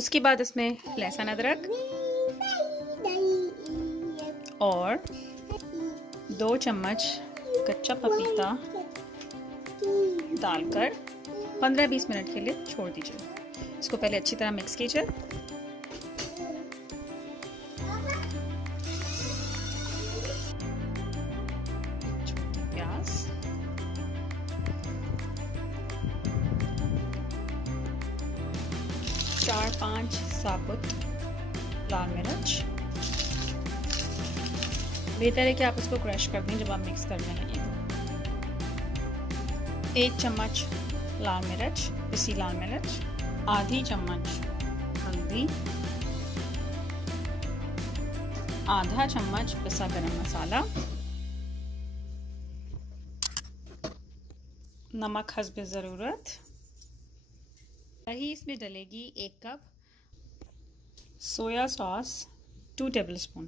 उसके बाद इसमें लहसुन अदरक और 2 चम्मच कच्चा पपीता डालकर 15-20 मिनट के लिए छोड़ दीजिए। इसको पहले अच्छी तरह मिक्स कीजिए। प्याज, चार 5 साबुत लाल मिर्च। बेहतर है कि आप इसको क्रश कर दें जब आप मिक्स करने लगे। 1 चम्मच लाल मिर्च, पिसी लाल मिर्च, आधी चम्मच हल्दी, आधा चम्मच पिसा गरम मसाला, नमक हस्बे ज़रूरत। दही इसमें डलेगी 1 कप, सोया सॉस 2 टेबलस्पून,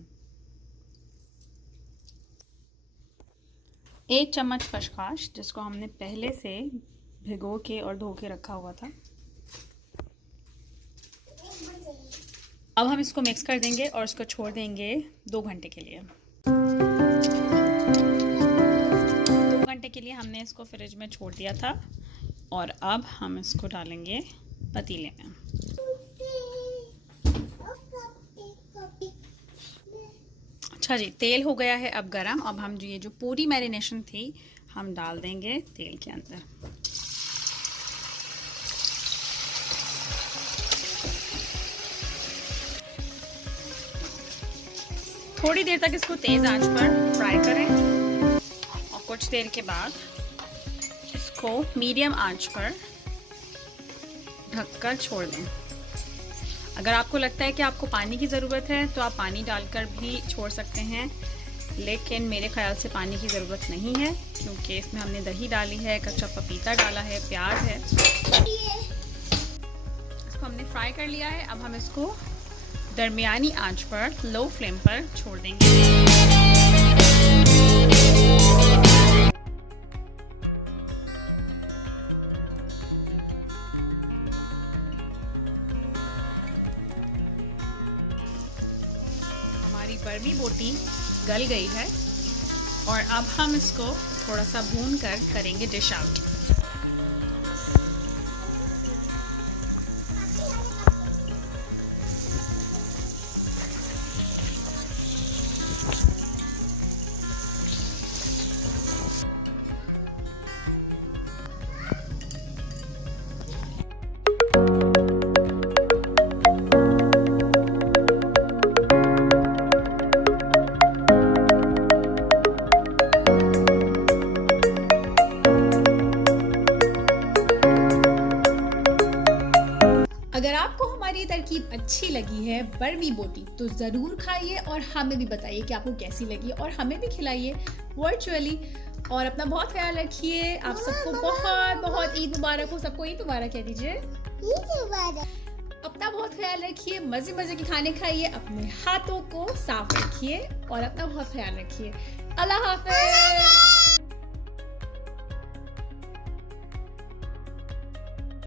1 चम्मच खसखस जिसको हमने पहले से भिगो के और धो के रखा हुआ था। अब हम इसको मिक्स कर देंगे और इसको छोड़ देंगे 2 घंटे के लिए। 2 घंटे के लिए हमने इसको फ्रिज में छोड़ दिया था और अब हम इसको डालेंगे पतीले में। अच्छा जी, तेल हो गया है अब गरम। अब हम ये जो पूरी मैरिनेशन थी हम डाल देंगे तेल के अंदर। थोड़ी देर तक इसको तेज आंच पर फ्राई करें और कुछ देर के बाद इसको मीडियम आंच पर ढककर छोड़ दें। अगर आपको लगता है कि आपको पानी की ज़रूरत है तो आप पानी डालकर भी छोड़ सकते हैं, लेकिन मेरे ख्याल से पानी की ज़रूरत नहीं है क्योंकि इसमें हमने दही डाली है, कच्चा पपीता डाला है, प्याज है। इसको हमने फ्राई कर लिया है। अब हम इसको दरमियानी आंच पर लो फ्लेम पर छोड़ देंगे। हमारी बर्मी बोटी गल गई है और अब हम इसको थोड़ा सा भून कर करेंगे डिश आउट। अगर आपको हमारी तरकीब अच्छी लगी है बर्मी बोटी तो ज़रूर खाइए और हमें भी बताइए कि आपको कैसी लगी और हमें भी खिलाइए वर्चुअली। और अपना बहुत ख्याल रखिए। आप सबको बहुत बहुत ईद मुबारक हो। सबको ईद मुबारक कह दीजिए। अपना बहुत ख्याल रखिए, मज़े मज़े के खाने खाइए, अपने हाथों को साफ रखिए और अपना बहुत ख्याल रखिए। अल्लाह हाफ़िज़।